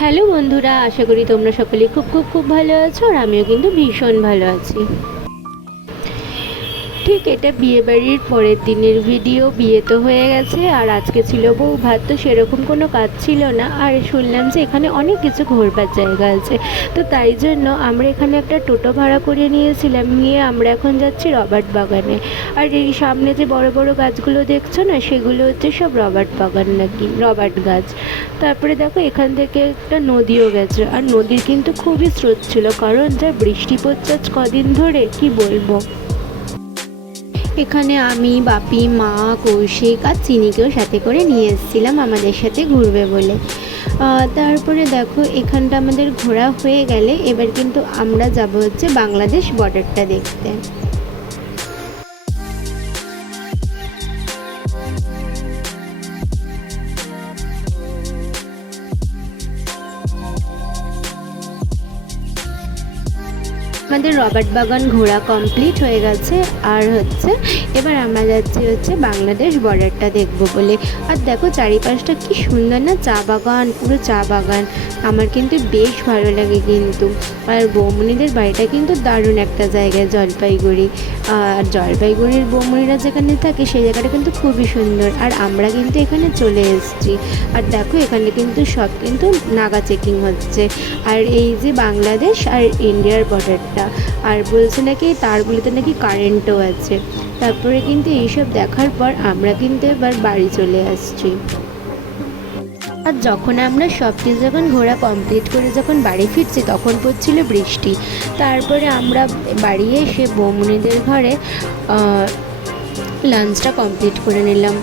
Hello বন্ধুরা, আশা করি তোমরা সকলেই খুব খুব খুব ভালো আছো আর আমিও কিন্তু ভীষণ ভালো আছি। ঠিক এটা বিয়ে বাড়ির পরের দিনের ভিডিও, বিয়ে তো হয়ে গেছে আর আজকে ছিল বউ ভাত, তো সেরকম কোনো কাজ ছিল না। আর শুনলাম যে এখানে অনেক কিছু ঘোরবার জায়গা আছে। তো তাই জন্য আমরা এখানে একটা টোটো ভাড়া করে নিয়েছিলাম, নিয়ে আমরা এখন যাচ্ছি রবার্ট বাগানে। আর এই সামনে যে বড় বড় গাছগুলো দেখছ না, সেগুলো হচ্ছে সব রবার্ট বাগান নাকি, রবার্ট গাছ। তারপরে দেখো এখান থেকে একটা নদীও গেছে, আর নদীর কিন্তু খুবই স্রোত ছিল, কারণ যা বৃষ্টি পড়ছে কদিন ধরে, কি বলব? এখানে আমি বাপি, মা, কৌশিক আর চিনিকেও সাথে করে নিয়ে এসেছিলাম আমাদের সাথে ঘুরবে বলে। তারপরে দেখো, এখানটা আমাদের ঘোরা হয়ে গেলে এবার কিন্তু আমরা যাব হচ্ছে বাংলাদেশ বর্ডারটা দেখতে। আমাদের রবার্ট বাগান ঘোরা কমপ্লিট হয়ে গেছে। আর হচ্ছে, এবার আমরা যাচ্ছি হচ্ছে বাংলাদেশ বর্ডারটা দেখব বলে। আর দেখো, চারিপাশটা কি সুন্দর না, চা বাগান, পুরো চা বাগান। আমার কিন্তু বেশ ভালো লাগে কিন্তু। আর বৌমনিদের বাড়িটা কিন্তু দারুণ একটা জায়গায়, জলপাইগুড়ি। আর জলপাইগুড়ির বৌমনিরা যেখানে থাকে, সেই জায়গাটা কিন্তু খুবই সুন্দর। আর আমরা কিন্তু এখানে চলে এসেছি। আর দেখো, এখানে কিন্তু সব কিন্তু নাগা চেকিং হচ্ছে। আর এই যে বাংলাদেশ আর ইন্ডিয়ার বর্ডারটা আর বলছে নাকি তারগুলিতে নাকি কারেন্টও আছে। তারপরে কিন্তু এইসব দেখার পর আমরা কিন্তু এবার বাড়ি চলে আসছি। আর যখন আমরা সব কিছু যখন ঘোরা কমপ্লিট করে যখন বাড়ি ফিরছি, তখন পড়ছিল বৃষ্টি। তারপরে আমরা বাড়ি এসে বৌমনিদের ঘরে লাঞ্চটা কমপ্লিট করে নিলাম।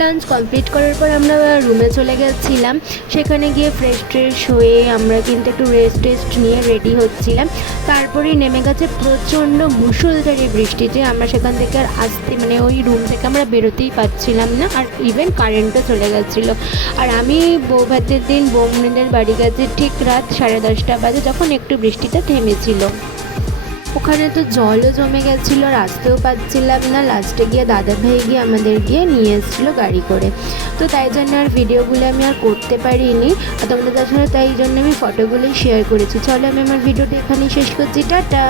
লাঞ্চ কমপ্লিট করার পর আমরা রুমে চলে গেছিলাম। সেখানে গিয়ে ফ্রেশ ট্রেশ হয়ে আমরা কিন্তু একটু রেস্ট টেস্ট নিয়ে রেডি হচ্ছিলাম। তারপরেই নেমে গেছে প্রচণ্ড মুষলধারে বৃষ্টি যে আমরা সেখান থেকে আর আসতে মানে ওই রুম থেকে আমরা বেরোতেই পাচ্ছিলাম না। আর ইভেন কারেন্টও চলে গেছিল। আর আমি বৌভাতের দিন, বৌমনিদের বাড়ি গেছে ঠিক রাত সাড়ে দশটা বাজে, যখন একটু বৃষ্টিটা থেমেছিল। ওখানে তো জলও জমে গেছিল, রাস্তেও পাচ্ছিলাম না। লাস্টে গিয়ে দাদা ভাই গিয়ে আমাদের গিয়ে নিয়ে এসেছিল গাড়ি করে। তো তাই জন্য আর ভিডিওগুলো আমি আর করতে পারিনি। আর তোমাদের তাছাড়া তাই জন্য আমি ফটোগুলোই শেয়ার করেছি। চলো আমি আমার ভিডিওটা এখানেই শেষ করছি। টাটা!